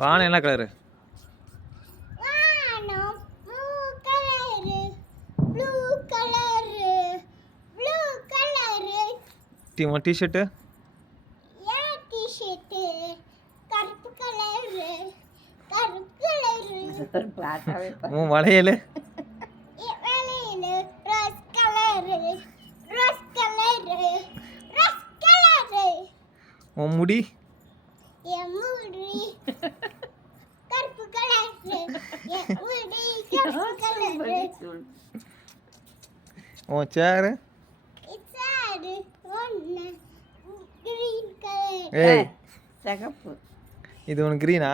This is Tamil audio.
வானம் என்ன கலரு? டிஷர்ட்டு உன் வளையல் உன் முடி உன் சேரு ஏய் சிகப்பு. இது உனக்கு கிரீனா?